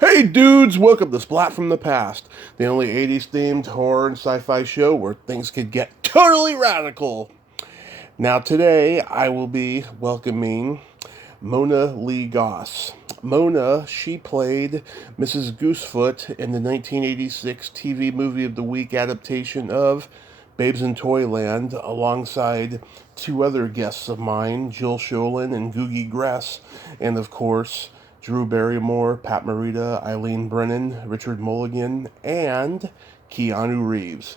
Hey dudes, welcome to Splat from the Past, the only 80s themed horror and sci fi show where things could get totally radical. Now, today I will be welcoming Mona Lee Goss. Mona, she played Mrs. Goosefoot in the 1986 TV Movie of the Week adaptation of Babes in Toyland, alongside two other guests of mine, Jill Sholin and Googie Gress, and of course, Drew Barrymore, Pat Morita, Eileen Brennan, Richard Mulligan, and Keanu Reeves.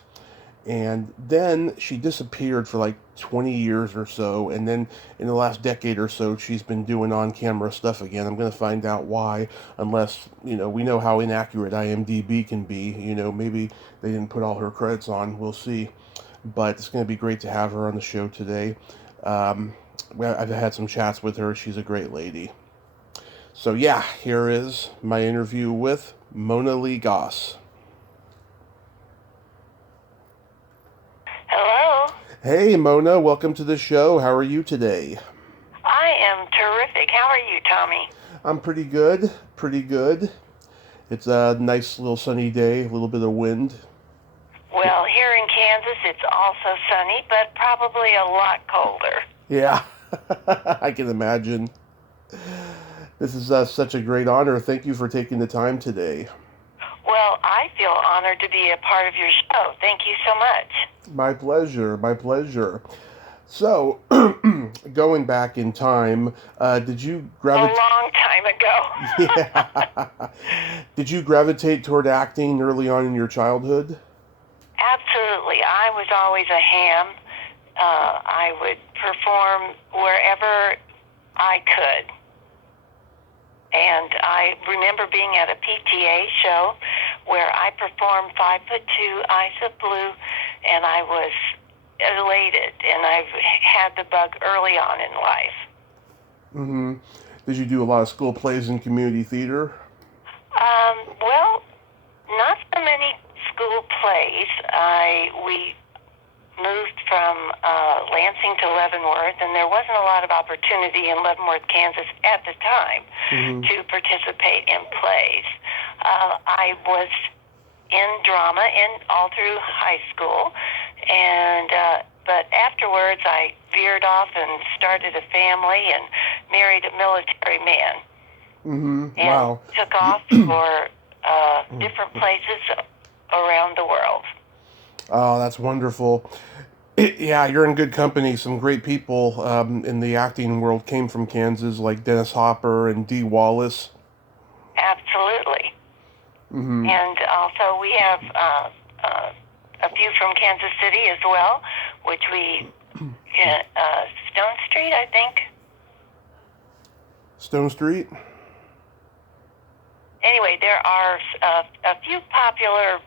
And then she disappeared for like 20 years or so, and then in the last decade or so she's been doing on-camera stuff again. I'm going to find out why, unless we know how inaccurate IMDb can be. Maybe they didn't put all her credits on. We'll see. But it's going to be great to have her on the show today. I've had some chats with her. She's a great lady. So yeah, here is my interview with Mona Lee Goss. Hello. Hey Mona, welcome to the show. How are you today? I am terrific. How are you, Tommy? I'm pretty good, pretty good. It's a nice little sunny day, a little bit of wind. Well, here in Kansas, it's also sunny, but probably a lot colder. Yeah, I can imagine. This is such a great honor. Thank you for taking the time today. Well, I feel honored to be a part of your show. Thank you so much. My pleasure, my pleasure. So, going back in time, did you gravitate? A long time ago. Yeah. Did you gravitate toward acting early on in your childhood? Absolutely. I was always a ham. I would perform wherever I could. And I remember being at a PTA show where I performed 5'2", Eyes of Blue, and I was elated, and I've had the bug early on in life. Mm-hmm. Did you do a lot of school plays and community theater? Well, not so many school plays. We moved from Lansing to Leavenworth, and there wasn't a lot of opportunity in Leavenworth, Kansas at the time to participate in plays. I was in drama all through high school, and but afterwards I veered off and started a family and married a military man. Mm-hmm. And Wow. took off for different places around the world. Oh, that's wonderful. Yeah, you're in good company. Some great people in the acting world came from Kansas, like Dennis Hopper and Dee Wallace. Absolutely. Mm-hmm. And also we have a few from Kansas City as well, which we, Stone Street, I think. Stone Street? Anyway, there are a few popular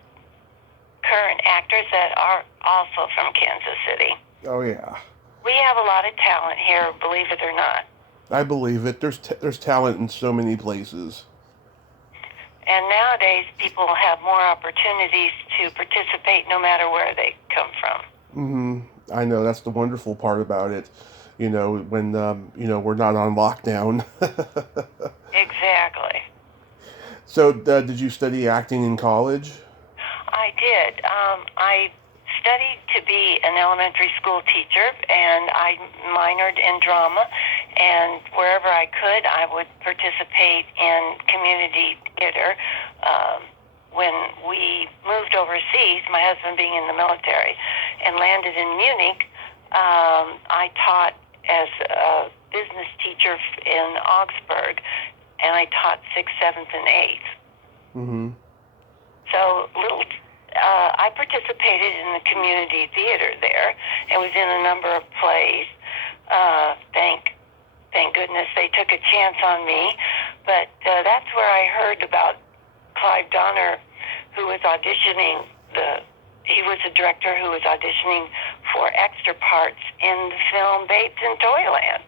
current actors that are also from Kansas City. Oh, yeah. We have a lot of talent here, believe it or not. I believe it. There's talent in so many places. And nowadays, people have more opportunities to participate no matter where they come from. Mm-hmm. I know, that's the wonderful part about it. When, we're not on lockdown. Exactly. So, did you study acting in college? I did. I studied to be an elementary school teacher, and I minored in drama, and wherever I could, I would participate in community theater. When we moved overseas, my husband being in the military, and landed in Munich, I taught as a business teacher in Augsburg, and I taught 6th, 7th, and 8th. Mm-hmm. So I participated in the community theater there and was in a number of plays. Thank goodness they took a chance on me. But that's where I heard about Clive Donner, who was auditioning. He was a director who was auditioning for extra parts in the film Babes in Toyland.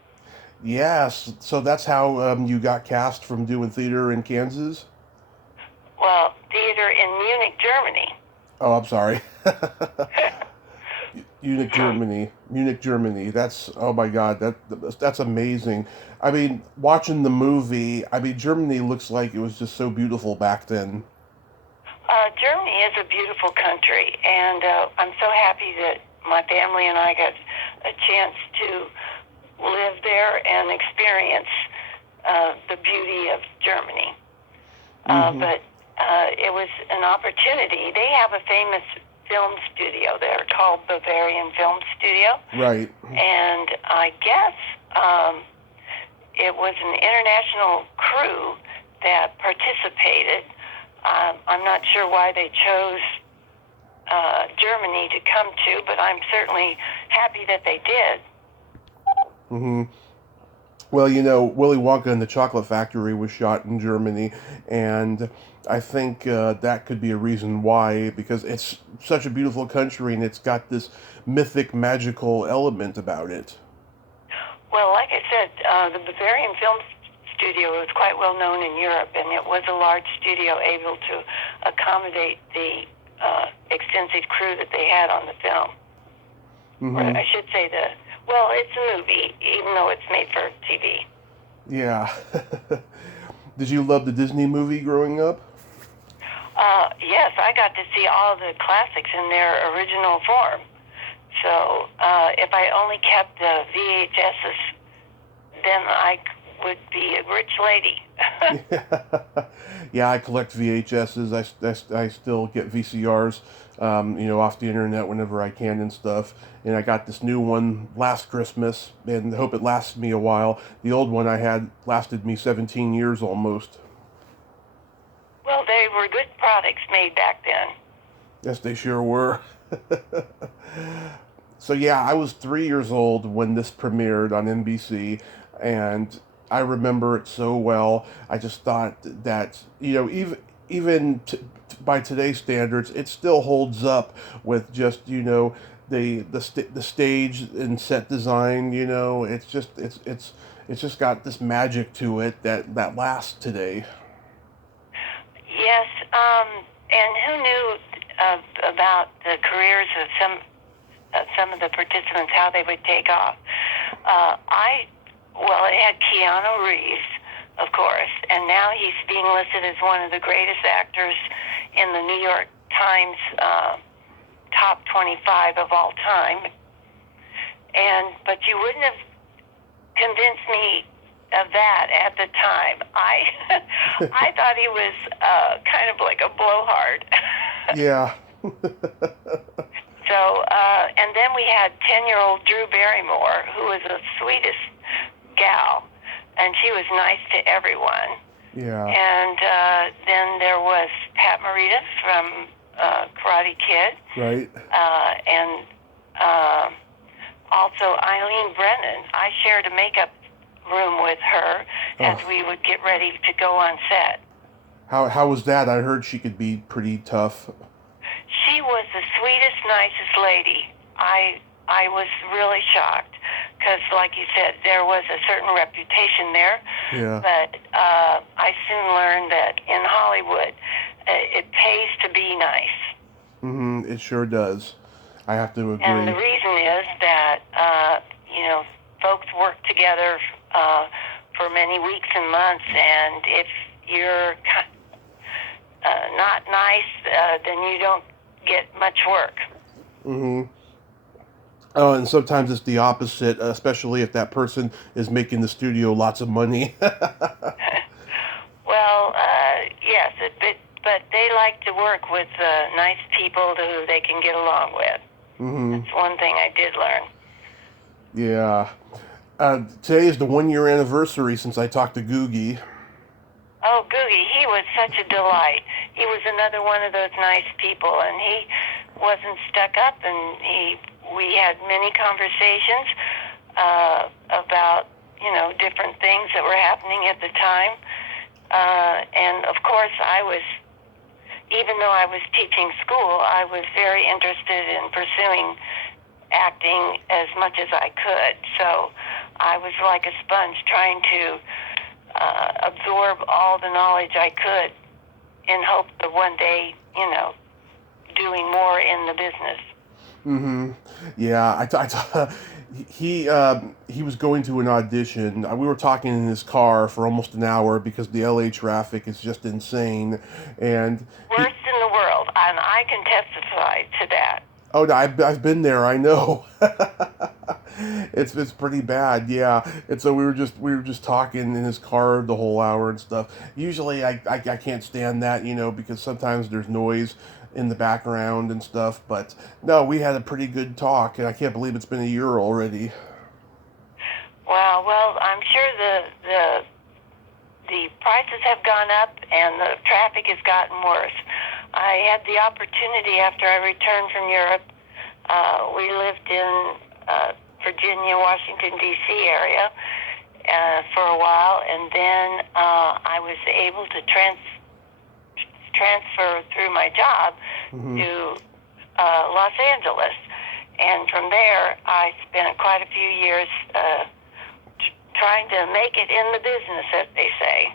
Yes. So that's how you got cast from doing theater in Kansas? Well, theater in Munich, Germany. Oh, I'm sorry. Munich, Germany. That's, oh my God, that's amazing. I mean, watching the movie, I mean, Germany looks like it was just so beautiful back then. Germany is a beautiful country, and I'm so happy that my family and I got a chance to live there and experience the beauty of Germany. But it was an opportunity. They have a famous film studio there called Bavarian Film Studio. Right. And I guess it was an international crew that participated. I'm not sure why they chose Germany to come to, but I'm certainly happy that they did. hmm Well, you know, Willy Wonka and the Chocolate Factory was shot in Germany, and I think that could be a reason why, because it's such a beautiful country and it's got this mythic, magical element about it. Well, like I said, the Bavarian Film Studio was quite well known in Europe, and it was a large studio able to accommodate the extensive crew that they had on the film. Or I should say well, it's a movie, even though it's made for TV. Yeah. Did you love the Disney movie growing up? Yes, I got to see all the classics in their original form. So if I only kept the VHSs, then I would be a rich lady. Yeah, I collect VHSs. I still get VCRs, you know, off the internet whenever I can and stuff. And I got this new one last Christmas, and hope it lasts me a while. The old one I had lasted me 17 years almost. Well, they were good products made back then. Yes, they sure were. So yeah, I was 3 years old when this premiered on NBC, and I remember it so well. I just thought that, you know, by today's standards, it still holds up with just, you know, the stage and set design. You know, it's just got this magic to it that lasts today. Yes, and who knew about the careers of some of the participants, how they would take off? Well, it had Keanu Reeves, of course, and now he's being listed as one of the greatest actors in the New York Times top 25 of all time. But you wouldn't have convinced me of that at the time. I thought he was kind of like a blowhard. Yeah. So, and then we had 10-year-old Drew Barrymore, who was the sweetest gal, and she was nice to everyone. Yeah. And then there was Pat Morita from Karate Kid. Right. And also Eileen Brennan. I shared a makeup room with her as we would get ready to go on set. How was that? I heard she could be pretty tough. She was the sweetest, nicest lady. I was really shocked because, like you said, there was a certain reputation there. Yeah. But I soon learned that in Hollywood, it pays to be nice. It sure does. I have to agree. And the reason is that, you know, folks work together for many weeks and months, and if you're not nice, then you don't get much work. Oh, and sometimes it's the opposite, especially if that person is making the studio lots of money. Well, yes, but they like to work with nice people who they can get along with. That's one thing I did learn. Yeah. Today is the 1 year anniversary since I talked to Googie. Oh, Googie, he was such a delight. He was another one of those nice people, and he wasn't stuck up, and we had many conversations about, you know, different things that were happening at the time. And, of course, even though I was teaching school, I was very interested in pursuing acting as much as I could. So I was like a sponge trying to absorb all the knowledge I could in hope of one day, you know, doing more in the business. Mm-hmm. Yeah, he was going to an audition. We were talking in his car for almost an hour because the LA traffic is just insane, and he. Worst in the world, and I can testify to that. Oh, no, I've been there. I know. It's pretty bad, yeah. And so we were just talking in his car the whole hour and stuff. Usually I can't stand that, because sometimes there's noise in the background and stuff. But no, we had a pretty good talk, and I can't believe it's been a year already. Wow. Well, I'm sure the prices have gone up and the traffic has gotten worse. I had the opportunity after I returned from Europe. We lived in Virginia, Washington, D.C. area for a while, and then I was able to transfer through my job Hmm. to Los Angeles. And from there, I spent quite a few years trying to make it in the business, as they say.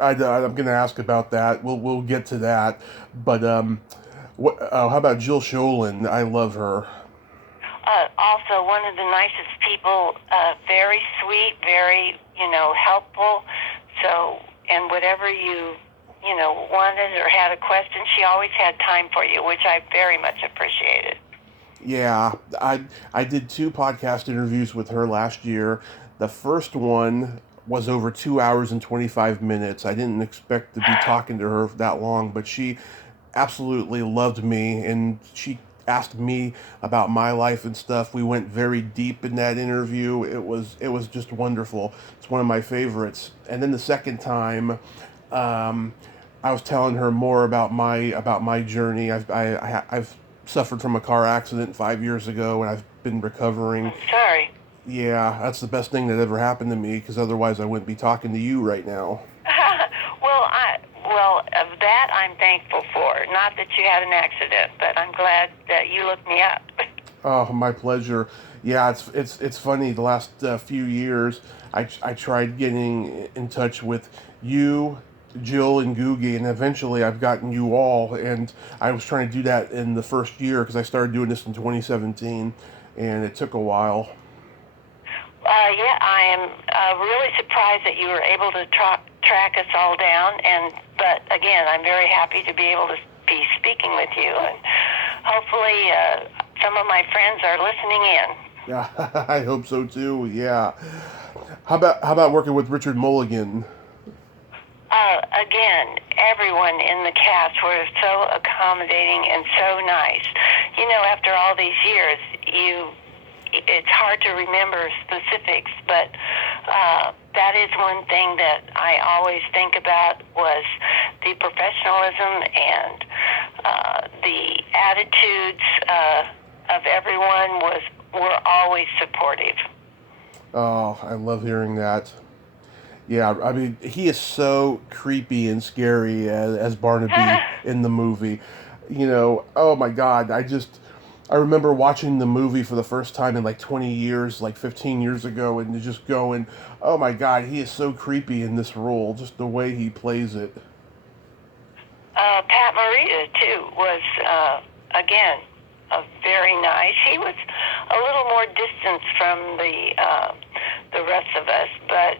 I'm going to ask about that. We'll get to that. But how about Jill Sholin? I love her. Also, one of the nicest people, very sweet, very, helpful. So, and whatever you wanted or had a question, she always had time for you, which I very much appreciated. Yeah, I did two podcast interviews with her last year. The first one was over 2 hours and 25 minutes. I didn't expect to be talking to her that long, but she absolutely loved me, and she asked me about my life and stuff. We went very deep in that interview. It was just wonderful. It's one of my favorites. And then the second time, um, I was telling her more about my journey. I've suffered from a car accident 5 years ago, and I've been recovering. I'm sorry. Yeah, that's the best thing that ever happened to me, because otherwise I wouldn't be talking to you right now. Well, of that I'm thankful for. Not that you had an accident, but I'm glad that you looked me up. Oh, my pleasure. Yeah, it's funny. The last few years, I tried getting in touch with you, Jill, and Googie, and eventually I've gotten you all. And I was trying to do that in the first year because I started doing this in 2017, and it took a while. Yeah, I am really surprised that you were able to track us all down. But again, I'm very happy to be able to be speaking with you, and hopefully some of my friends are listening in. Yeah, I hope so too. Yeah. How about working with Richard Mulligan? Again, everyone in the cast were so accommodating and so nice. After all these years, it's hard to remember specifics, but that is one thing that I always think about was the professionalism and the attitudes of everyone were always supportive. Oh, I love hearing that. Yeah, I mean, he is so creepy and scary as Barnaby in the movie. Oh my God, I remember watching the movie for the first time in like 20 years, like 15 years ago, and just going, oh my God, he is so creepy in this role, just the way he plays it. Pat Morita too was again very nice. He was a little more distant from the rest of us, but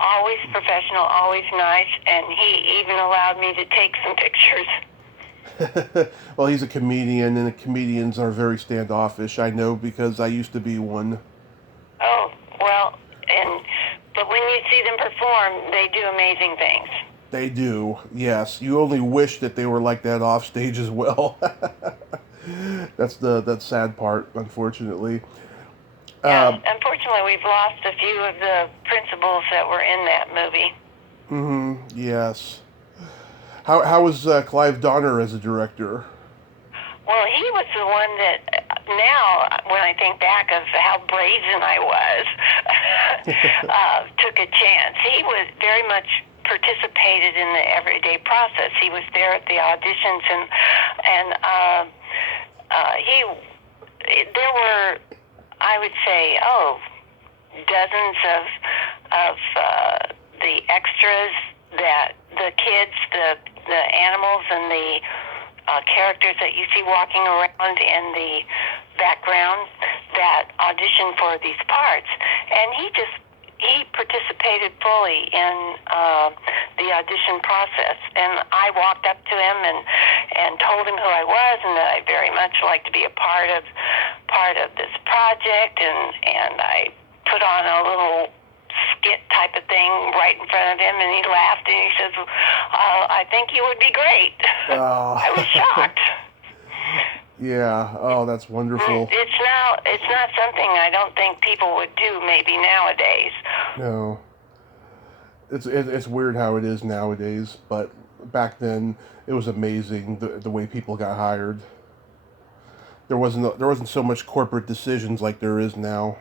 always professional, always nice, and he even allowed me to take some pictures. Well, he's a comedian, and comedians are very standoffish. I know because I used to be one. Oh well, but when you see them perform, they do amazing things. They do, yes. You only wish that they were like that off stage as well. That's sad part, unfortunately. Yeah, Um, unfortunately, we've lost a few of the principals that were in that movie. yes. How was Clive Donner as a director? Well, he was the one that now, when I think back of how brazen I was, took a chance. He was very much participated in the everyday process. He was there at the auditions, there were, I would say, dozens of the extras that the kids, the animals, and the characters that you see walking around in the background that audition for these parts, and he participated fully in the audition process. And I walked up to him and told him who I was and that I very much like to be a part of this project. And I put on a little skit type of thing right in front of him, and he laughed and he says, "I think you would be great." Oh. I was shocked. Yeah. Oh, that's wonderful. It's not something I don't think people would do maybe nowadays. No. It's weird how it is nowadays, but back then it was amazing the way people got hired. There wasn't so much corporate decisions like there is now.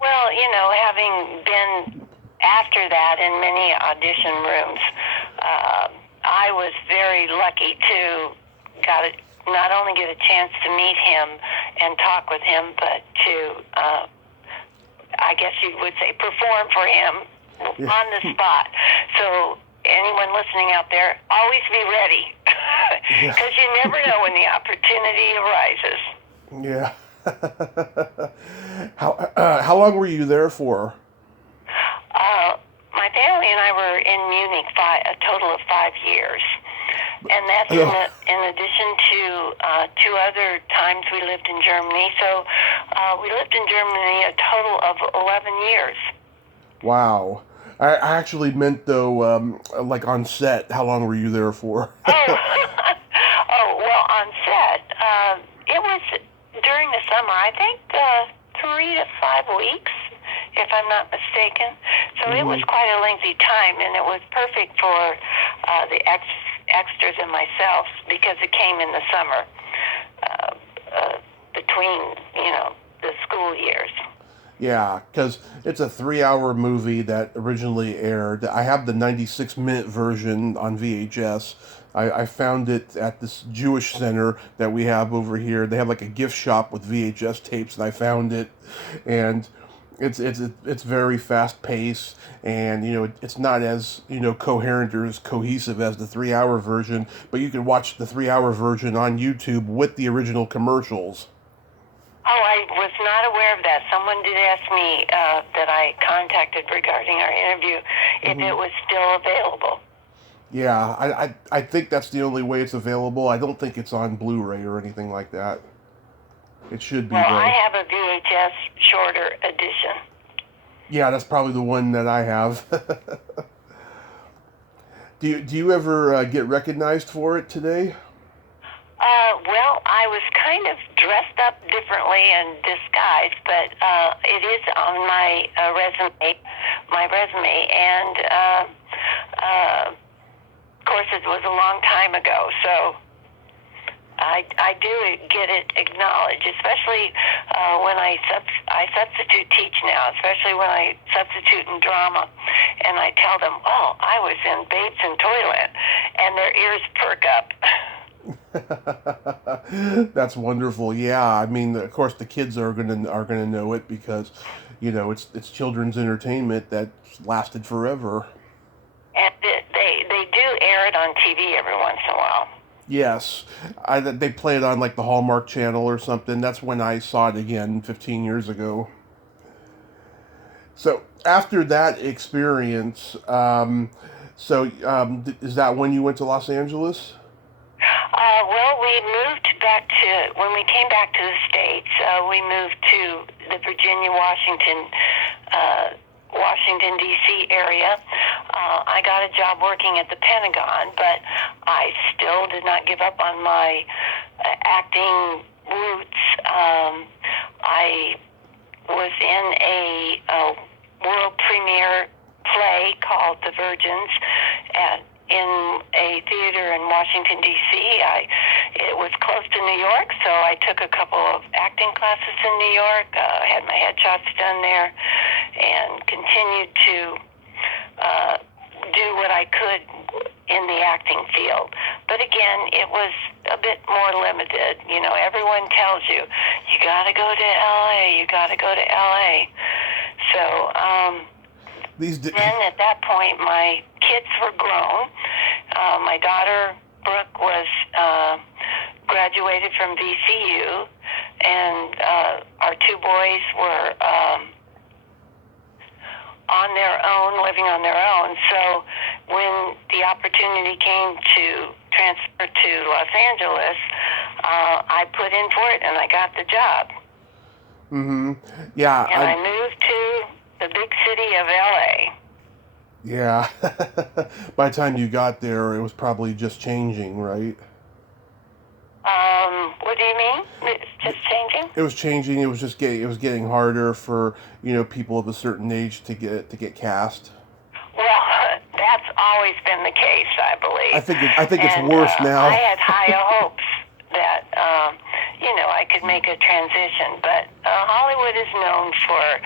Well, having been after that in many audition rooms, I was very lucky to not only get a chance to meet him and talk with him, but to, I guess you would say, perform for him on the spot. So anyone listening out there, always be ready, because you never know when the opportunity arises. Yeah. How long were you there for? My family and I were in Munich a total of 5 years. And that's in addition to 2 other times we lived in Germany. So we lived in Germany a total of 11 years. Wow. I actually meant, though, like on set, how long were you there for? Well, on set, it was during the summer, I think 3 to 5 weeks, if I'm not mistaken. So it was quite a lengthy time, and it was perfect for the extras and myself because it came in the summer between, the school years. Yeah, because it's a 3-hour movie that originally aired. I have the 96-minute version on VHS. I found it at this Jewish center that we have over here. They have like a gift shop with VHS tapes, and I found it. And it's very fast paced, and it's not as coherent or as cohesive as the 3-hour version. But you can watch the 3-hour version on YouTube with the original commercials. Oh, I was not aware of that. Someone did ask me that I contacted regarding our interview if it was still available. Yeah, I think that's the only way it's available. I don't think it's on Blu-ray or anything like that. It should be, well, though. I have a VHS shorter edition. Yeah, that's probably the one that I have. Do you ever get recognized for it today? Well, I was kind of dressed up differently and disguised, but it is on my resume, and of course it was a long time ago, so I do get it acknowledged, especially when I substitute teach now, especially when I substitute in drama, and I tell them, "Oh, I was in Babes in Toyland," and their ears perk up. That's wonderful. Yeah, I mean, of course, the kids are gonna know it because, it's children's entertainment that's lasted forever. And they do air it on TV every once in a while. Yes, they play it on like the Hallmark Channel or something. That's when I saw it again 15 years ago. So after that experience, is that when you went to Los Angeles? Well, when we came back to the States, we moved to the Virginia, Washington, D.C. area. I got a job working at the Pentagon, but I still did not give up on my acting roots. I was in a world premiere play called The Virgins in a theater in Washington, D.C. It was close to New York, so I took a couple of acting classes in New York, had my headshots done there, and continued to do what I could in the acting field. But again, it was a bit more limited. Everyone tells you, you got to go to L.A., you got to go to L.A. So then at that point, my kids were grown. My daughter, Brooke, was graduated from VCU, and our two boys were on their own, living on their own. So when the opportunity came to transfer to Los Angeles, I put in for it, and I got the job. Mm-hmm. Yeah. And I moved to the big city of LA. Yeah. By the time you got there, it was probably just changing, right? What do you mean? It's just changing? It was changing. It was getting harder for people of a certain age to get cast. Well, that's always been the case, I believe. I think it's worse now. I had high hopes that I could make a transition, but Hollywood is known for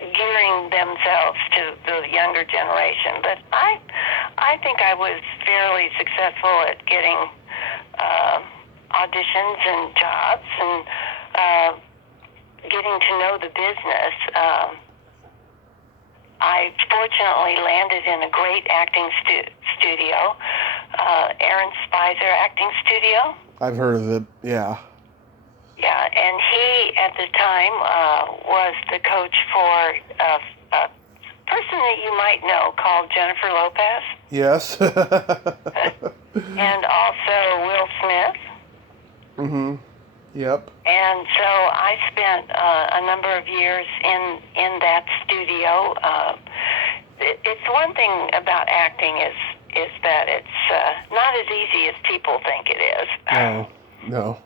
gearing themselves to the younger generation. But I think I was fairly successful at getting auditions and jobs and getting to know the business. I fortunately landed in a great acting studio, Aaron Spicer Acting Studio. I've heard of it, yeah. Yeah, and he, at the time, was the coach for a person that you might know called Jennifer Lopez. Yes. And also Will Smith. Mm-hmm. Yep. And so I spent a number of years in that studio. It's one thing about acting is that it's not as easy as people think it is. No.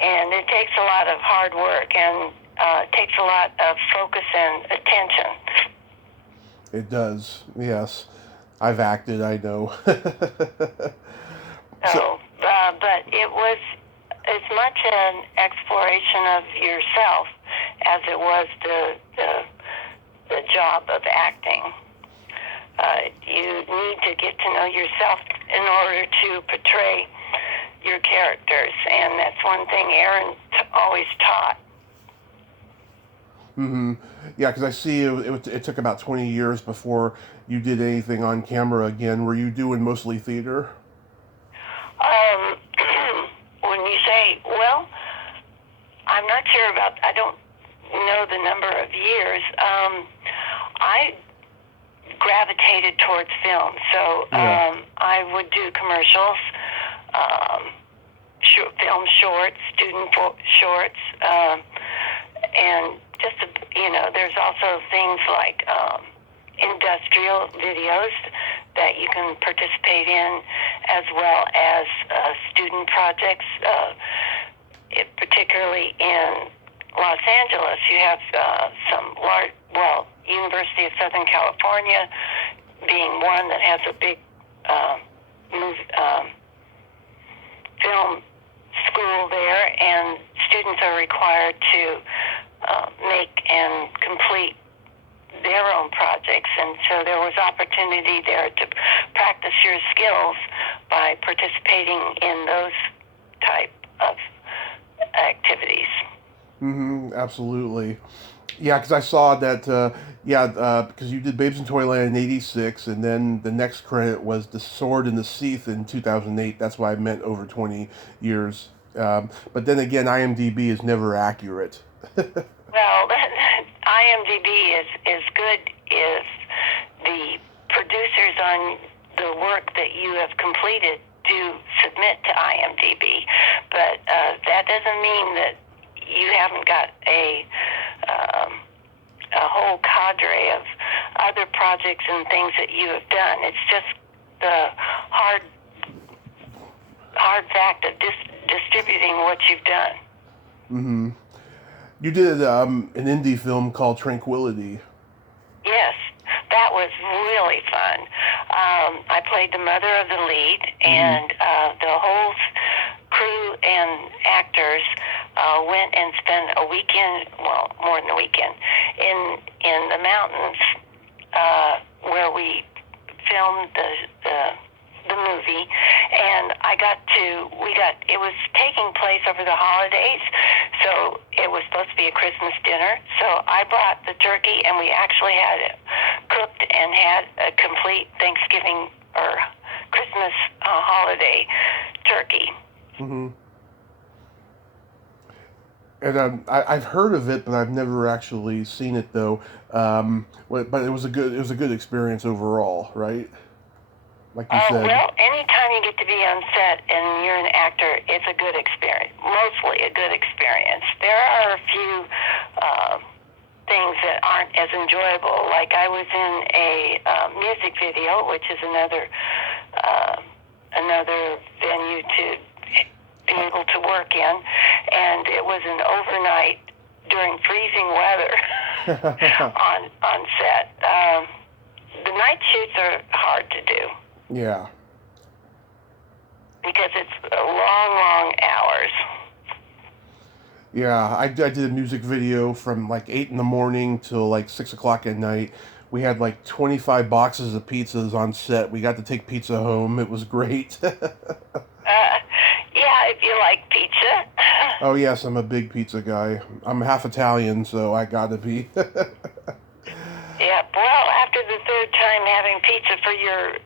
And it takes a lot of hard work and takes a lot of focus and attention. It does, yes. I've acted, I know. But it was as much an exploration of yourself as it was the job of acting. You need to get to know yourself in order to portray your characters, and that's one thing Aaron always taught. Mm-hmm. Yeah, because I see it took about 20 years before you did anything on camera again. Were you doing mostly theater? When you say, well, I'm not sure about, I don't know the number of years. I gravitated towards film, so I would do commercials, film shorts, student shorts, and just, there's also things like industrial videos that you can participate in, as well as student projects, particularly in Los Angeles. You have some large, University of Southern California being one that has a big film school there, and students are required to make and complete their own projects, and so there was opportunity there to practice your skills by participating in those type of activities. Mm-hmm, absolutely. Yeah, because I saw that, because you did Babes in Toyland in 86, and then the next credit was The Sword and the Seath in 2008. That's why I meant over 20 years. But then again, IMDb is never accurate. Well, IMDb is good if the producers on the work that you have completed do submit to IMDb, but that doesn't mean that you haven't got a whole cadre of other projects and things that you have done. It's just the hard fact of distributing what you've done. Mm-hmm. You did an indie film called Tranquility. Yes, that was really fun. I played the mother of the lead, and the whole crew and actors went and spent a weekend, well, more than a weekend, in the mountains where we filmed the movie, and it was taking place over the holidays, so it was supposed to be a Christmas dinner, so I brought the turkey, and we actually had it cooked and had a complete Thanksgiving or Christmas holiday turkey. Mm-hmm. And I've heard of it, but I've never actually seen it though. But it was a good experience overall, right? Like you said. Well, anytime you get to be on set and you're an actor, it's a good experience. Mostly a good experience. There are a few things that aren't as enjoyable. Like I was in a music video, which is another venue to be able to work in, and it was an overnight during freezing weather on set. The night shoots are hard to do. Yeah. Because it's long hours. Yeah, I did a music video from like 8 in the morning till like 6 o'clock at night. We had like 25 boxes of pizzas on set. We got to take pizza home. It was great. Yeah, if you like pizza. Oh yes, I'm a big pizza guy. I'm half Italian, so I gotta be. Yeah, well, after the third time having pizza for your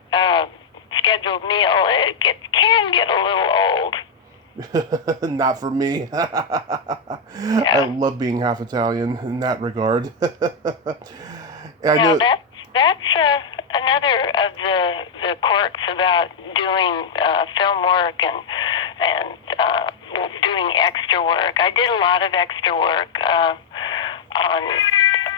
scheduled meal, it can get a little old. Not for me. I love being half Italian in that regard. Now that's another of the quirks about doing film work and doing extra work. I did a lot of extra work on.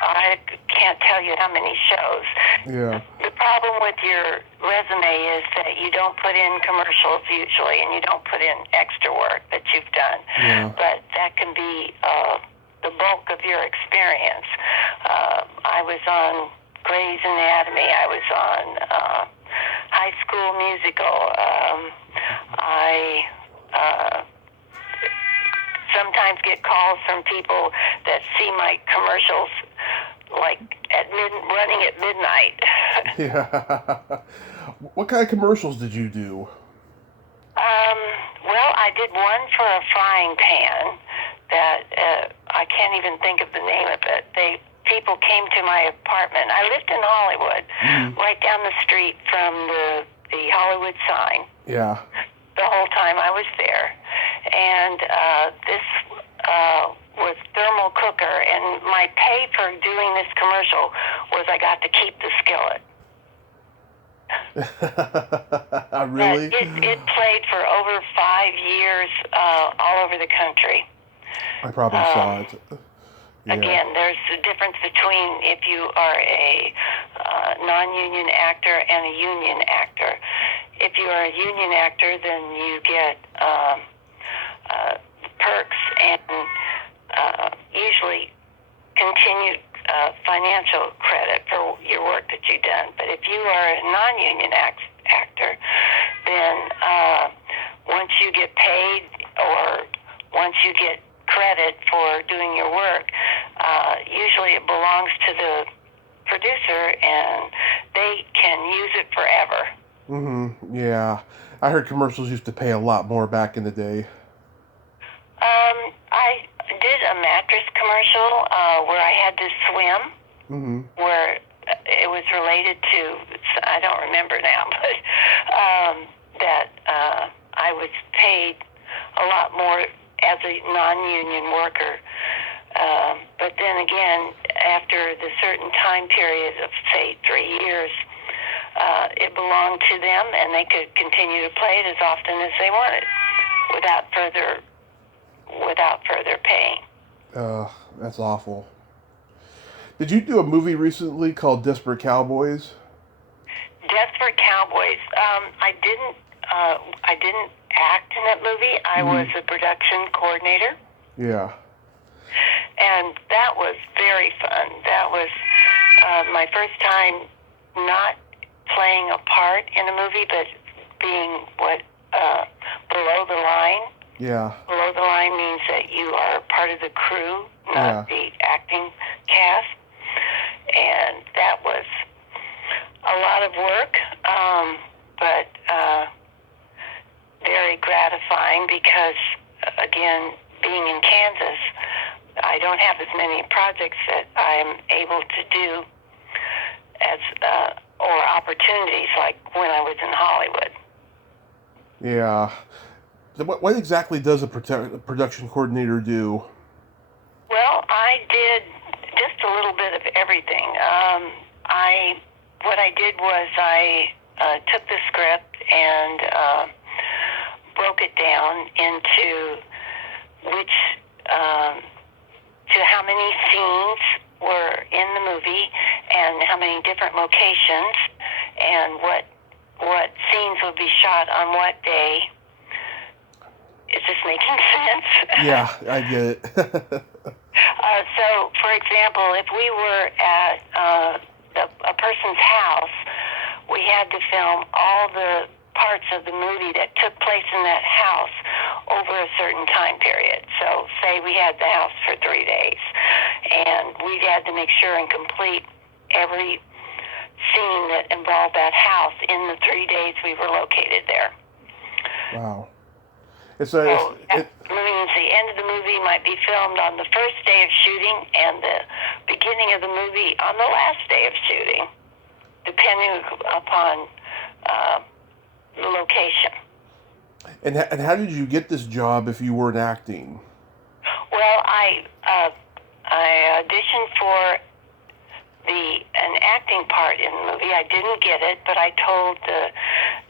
I can't tell you how many shows. Yeah. The problem with your resume is that you don't put in commercials usually, and you don't put in extra work that you've done. Yeah. But that can be the bulk of your experience. I was on Grey's Anatomy. I was on High School Musical. I sometimes get calls from people that see my commercials like running at midnight. Yeah. What kind of commercials did you do? Well, I did one for a frying pan that I can't even think of the name of it. People came to my apartment. I lived in Hollywood, right down the street from the Hollywood sign. Yeah. The whole time I was there, and this was thermal cooker, and my pay for doing this commercial was I got to keep the skillet. Really? But it played for over 5 years all over the country. I probably saw it. Yeah. Again, there's a difference between if you are a non-union actor and a union actor. If you are a union actor, then you get perks and usually continued financial credit for your work that you've done. But if you are a non-union actor, then once you get paid or once you get credit for doing your work, usually it belongs to the producer and they can use it forever. Yeah. I heard commercials used to pay a lot more back in the day. I did a mattress commercial where I had to swim, where it was related to, I don't remember now, but that I was paid a lot more as a non-union worker. But then again, after the certain time period of, say, 3 years, it belonged to them, and they could continue to play it as often as they wanted without further paying. That's awful. Did you do a movie recently called Desperate Cowboys? Desperate Cowboys. I didn't act in that movie. I was a production coordinator. Yeah. And that was very fun. That was my first time not playing a part in a movie, but being below the line. Yeah. Below the line means that you are part of the crew, not the acting cast. And that was a lot of work, but very gratifying because, again, being in Kansas, I don't have as many projects that I'm able to do as or opportunities like when I was in Hollywood. Yeah. So what exactly does a production coordinator do? Well, I did just a little bit of everything. I what I did was I took the script and broke it down into which to how many scenes were in the movie and how many different locations and what scenes would be shot on what day. Is this making sense? Yeah, I get it. So, for example, if we were at a person's house, we had to film all the parts of the movie that took place in that house over a certain time period. So, say we had the house for 3 days, and we had to make sure and complete every scene that involved that house in the 3 days we were located there. Wow. So that means the end of the movie might be filmed on the first day of shooting and the beginning of the movie on the last day of shooting, depending upon the location. And how did you get this job if you weren't acting? Well, I auditioned for an acting part in the movie. I didn't get it, but I told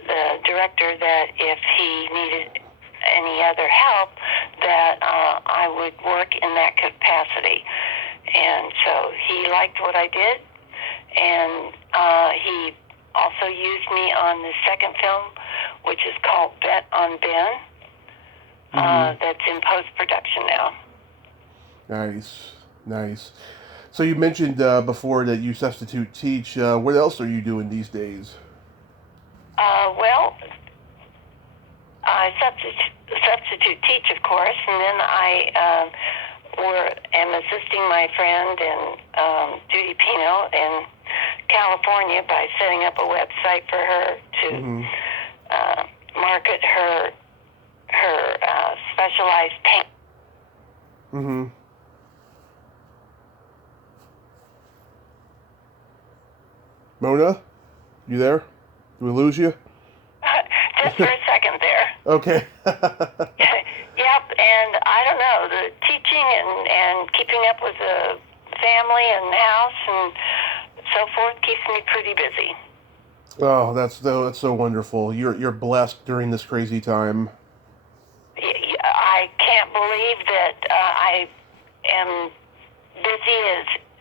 the director that if he needed any other help, that I would work in that capacity. And so he liked what I did, and he also used me on the second film, which is called Bet on Ben. That's in post-production now. Nice. So you mentioned before that you substitute teach. What else are you doing these days? Well, I substitute teach, of course, and then I am assisting my friend and Judy Pino in California by setting up a website for her to market her specialized paint. Mona, you there? Did we lose you? Just for a second there. Okay. Yep, and I don't know, the teaching and keeping up with the family and the house and so forth keeps me pretty busy. Oh, that's so wonderful. You're blessed during this crazy time. I can't believe that I am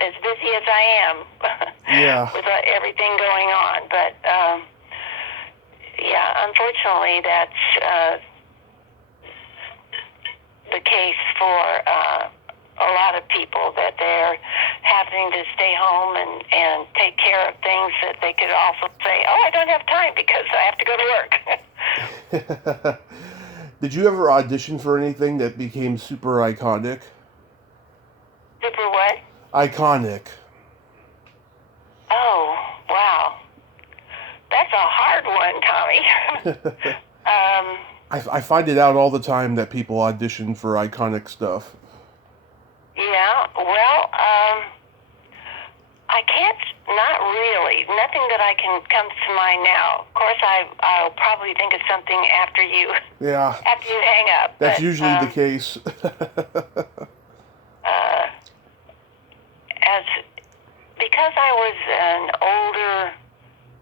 as busy as I am. Yeah. With everything going on, but yeah, unfortunately, that's the case for a lot of people, that they're having to stay home and take care of things that they could also say, oh, I don't have time because I have to go to work. Did you ever audition for anything that became super iconic? Super what? Iconic. Oh, wow. That's a hard one, Tommy. I find it out all the time that people audition for iconic stuff. Yeah, well, I can't, not really. Nothing that I can come to mind now. Of course, I'll probably think of something after you. Yeah. After you hang up. That's usually the case. Because I was an older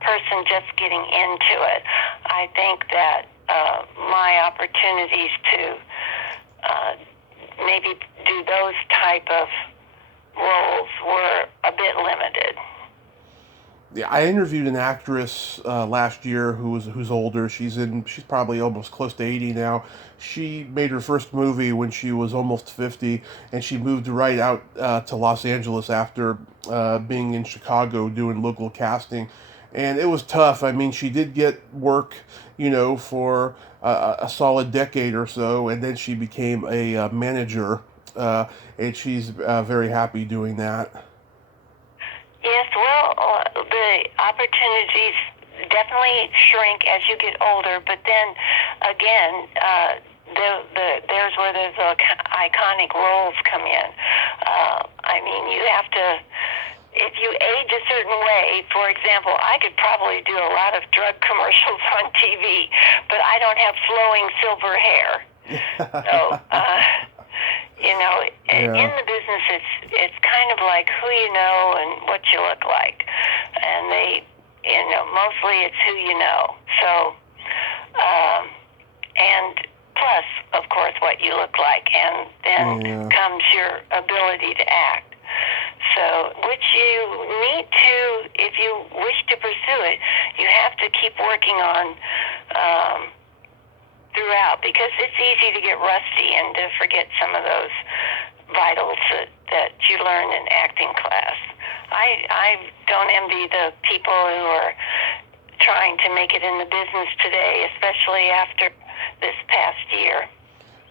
person just getting into it, I think that my opportunities to maybe do those type of roles were a bit limited. Yeah, I interviewed an actress last year who's older. She's probably almost close to 80 now. She made her first movie when she was almost 50, and she moved right out to Los Angeles after being in Chicago doing local casting. And it was tough. I mean, she did get work, for a solid decade or so, and then she became a manager, and she's very happy doing that. Yes, well, the opportunities definitely shrink as you get older, but then again, there's where those iconic roles come in. I mean, you have to if you age a certain way, for example, I could probably do a lot of drug commercials on TV, but I don't have flowing silver hair. So, in the business, it's kind of like who you know and what you look like, and mostly it's who you know. So, and plus, of course, what you look like, and then comes your ability to act. So, which you need to, if you wish to pursue it, you have to keep working on throughout, because it's easy to get rusty and to forget some of those vitals that you learn in acting class. I don't envy the people who are trying to make it in the business today, especially after this past year.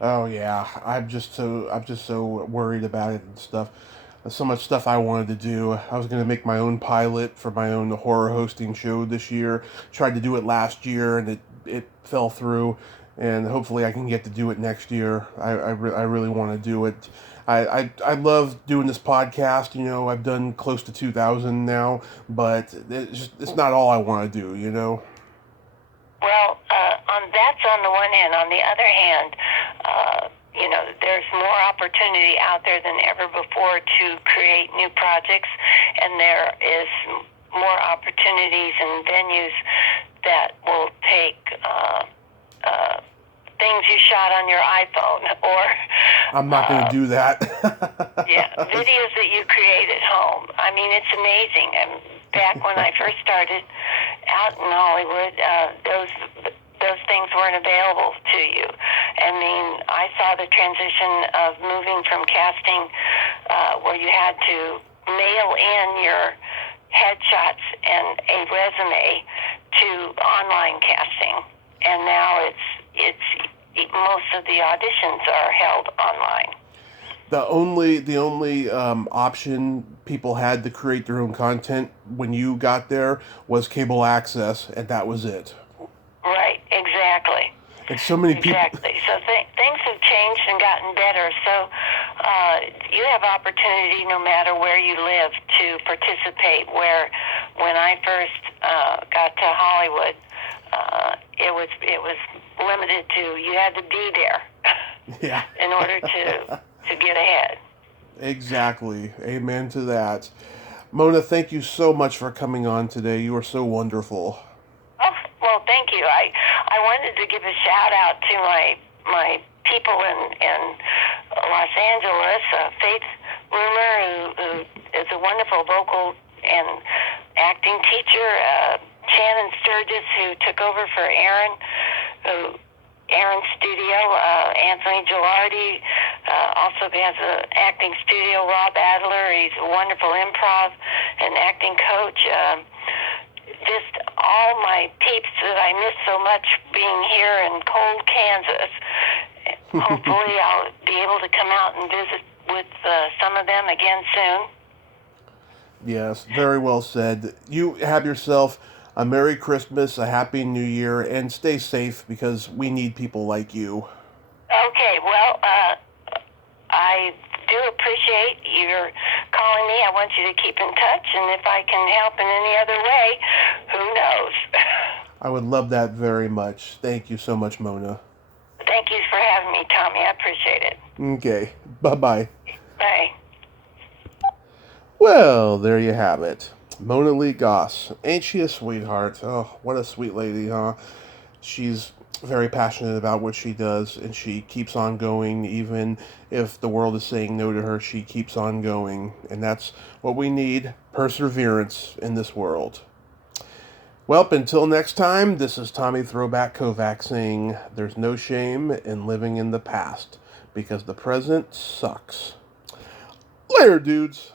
Oh yeah, I'm just so worried about it and stuff. There's so much stuff I wanted to do. I was going to make my own pilot for my own horror hosting show this year. Tried to do it last year and it fell through. And hopefully I can get to do it next year. I really want to do it. I love doing this podcast. I've done close to 2,000 now, but it's not all I want to do. Well, that's on the one hand. On the other hand, there's more opportunity out there than ever before to create new projects, and there is more opportunities and venues that will take things you shot on your iPhone, or I'm not going to do that. Videos that you create at home. I mean, it's amazing. And back when I first started out in Hollywood, those things weren't available to you. I mean, I saw the transition of moving from casting where you had to mail in your headshots and a resume to online casting, and now it's most of the auditions are held online. The only option people had to create their own content when you got there was cable access, and that was it. Right, exactly. And so many people. Exactly. So things have changed and gotten better. So you have opportunity no matter where you live to participate. When I first got to Hollywood, it was limited to, you had to be there. Yeah. In order to get ahead. Exactly. Amen to that. Mona, thank you so much for coming on today. You are so wonderful. Oh, well, thank you. I wanted to give a shout out to my people in Los Angeles, Faith Rumer, who is a wonderful vocal and acting teacher, Shannon Sturgis, who took over for Aaron's studio, Anthony Gilardi also has an acting studio, Rob Adler, he's a wonderful improv and acting coach. Just all my peeps that I miss so much being here in cold Kansas. Hopefully I'll be able to come out and visit with some of them again soon. Yes, very well said. You have yourself a Merry Christmas, a Happy New Year, and stay safe because we need people like you. Okay, well, I do appreciate your calling me. I want you to keep in touch, and if I can help in any other way, who knows? I would love that very much. Thank you so much, Mona. Thank you for having me, Tommy. I appreciate it. Okay, bye-bye. Bye. Well, there you have it. Mona Lee Goss. Ain't she a sweetheart? Oh, what a sweet lady, huh? She's very passionate about what she does, and she keeps on going. Even if the world is saying no to her, she keeps on going. And that's what we need, perseverance in this world. Well, until next time, this is Tommy Throwback Kovac saying there's no shame in living in the past, because the present sucks. Later, dudes.